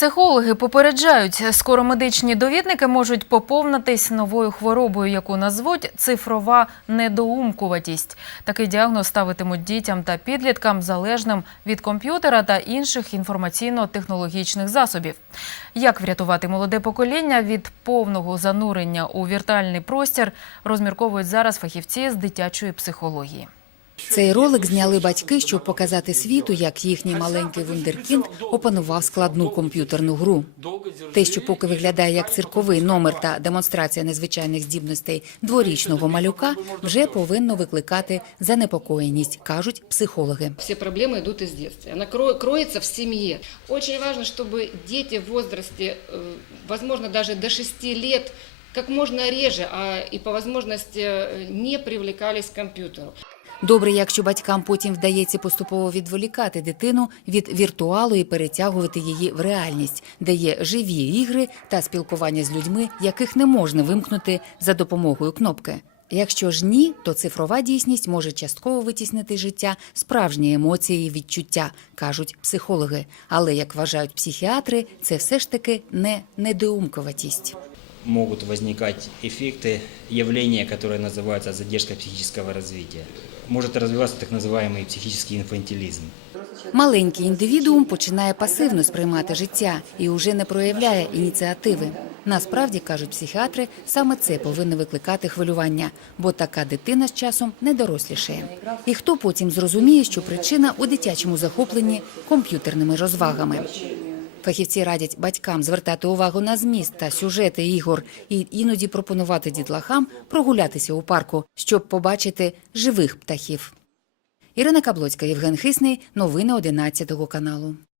Психологи попереджають, скоро медичні довідники можуть поповнитись новою хворобою, яку назвуть цифрова недоумкуватість. Такий діагноз ставитимуть дітям та підліткам залежним від комп'ютера та інших інформаційно-технологічних засобів. Як врятувати молоде покоління від повного занурення у віртуальний простір, розмірковують зараз фахівці з дитячої психології. Цей ролик зняли батьки, щоб показати світу, як їхній маленький вундеркінд опанував складну комп'ютерну гру. Те, що поки виглядає як цирковий номер та демонстрація незвичайних здібностей дворічного малюка, вже повинно викликати занепокоєність, кажуть психологи. Все проблемы идут из детства. Она кро- кроется в семье. Очень важно, чтобы дети в возрасте, э, возможно, даже до 6 лет, как можно реже, а и по возможности э, не привлекались к компьютеру. Добре, якщо батькам потім вдається поступово відволікати дитину від віртуалу і перетягувати її в реальність, де є живі ігри та спілкування з людьми, яких не можна вимкнути за допомогою кнопки. Якщо ж ні, то цифрова дійсність може частково витіснити життя справжні емоції і відчуття, кажуть психологи. Але як вважають психіатри, це все ж таки не недоумкуватість могут возникать эффекты, явления, которые называются задержка психического развития. Может развиваться так называемый психический инфантилизм. Маленький індивідуум починає пасивно сприймати життя і уже не проявляє ініціативи. Насправді, кажуть психіатри, саме це повинно викликати хвилювання, бо така дитина з часом не дорослішає. І хто потім зрозуміє, що причина у дитячому захопленні комп'ютерними розвагами. Фахівці радять батькам звертати увагу на зміст та сюжети ігор і іноді пропонувати дітлахам прогулятися у парку, щоб побачити живих птахів. Ірина Каблоцька, Євген Хисний. Новини 11 каналу.